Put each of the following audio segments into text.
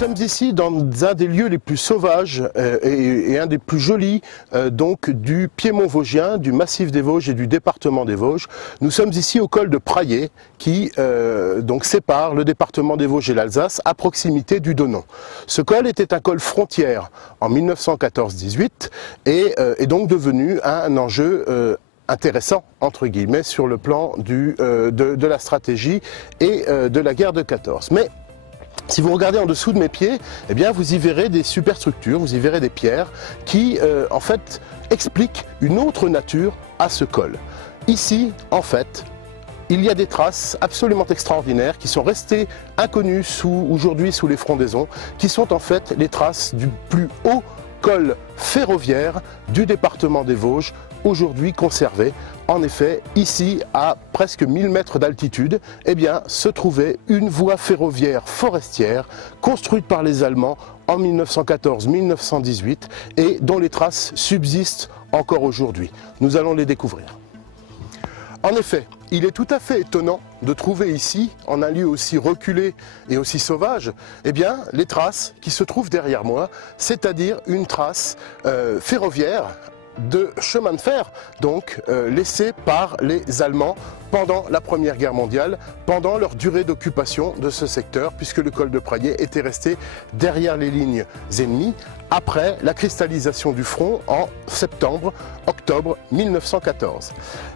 sommes ici dans un des lieux les plus sauvages et un des plus jolis donc du Piémont vosgien, du massif des Vosges et du département des Vosges. Nous sommes ici au col de Praillé qui donc sépare le département des Vosges et l'Alsace à proximité du Donon. Ce col était un col frontière en 1914-18 et est donc devenu un enjeu intéressant, entre guillemets, sur le plan de la stratégie et de la guerre de 14. Mais si vous regardez en dessous de mes pieds, eh bien, vous y verrez des superstructures, vous y verrez des pierres qui, en fait, expliquent une autre nature à ce col. Ici, en fait, il y a des traces absolument extraordinaires qui sont restées inconnues aujourd'hui sous les frondaisons, qui sont en fait les traces du plus haut col ferroviaire du département des Vosges, aujourd'hui conservé. En effet, ici, à presque 1000 mètres d'altitude, eh bien, se trouvait une voie ferroviaire forestière construite par les Allemands en 1914-1918 et dont les traces subsistent encore aujourd'hui. Nous allons les découvrir. En effet, il est tout à fait étonnant de trouver ici, en un lieu aussi reculé et aussi sauvage, eh bien, les traces qui se trouvent derrière moi, c'est-à-dire une trace ferroviaire de chemin de fer, donc laissé par les Allemands pendant la Première Guerre mondiale, pendant leur durée d'occupation de ce secteur, puisque le col de Praillé était resté derrière les lignes ennemies après la cristallisation du front en octobre 1914.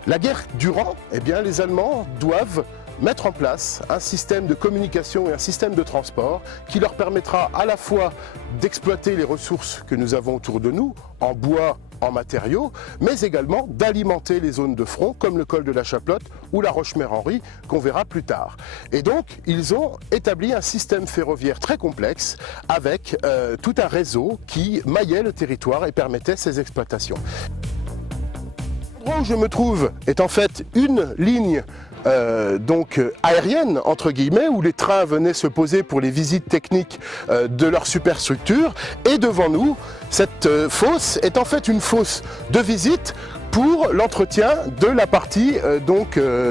La guerre durant, eh bien, les Allemands doivent mettre en place un système de communication et un système de transport qui leur permettra à la fois d'exploiter les ressources que nous avons autour de nous, en bois, en matériaux, mais également d'alimenter les zones de front comme le col de la Chaplotte ou la Roche-Mère-Henri qu'on verra plus tard. Et donc ils ont établi un système ferroviaire très complexe avec tout un réseau qui maillait le territoire et permettait ces exploitations. L'endroit où je me trouve est en fait une ligne donc aérienne entre guillemets, où les trains venaient se poser pour les visites techniques de leur superstructure, et devant nous cette fosse est en fait une fosse de visite pour l'entretien de la partie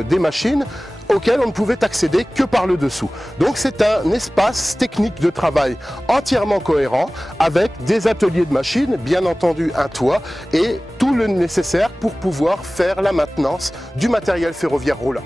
des machines auquel on ne pouvait accéder que par le dessous. Donc c'est un espace technique de travail entièrement cohérent avec des ateliers de machines, bien entendu un toit et tout le nécessaire pour pouvoir faire la maintenance du matériel ferroviaire roulant.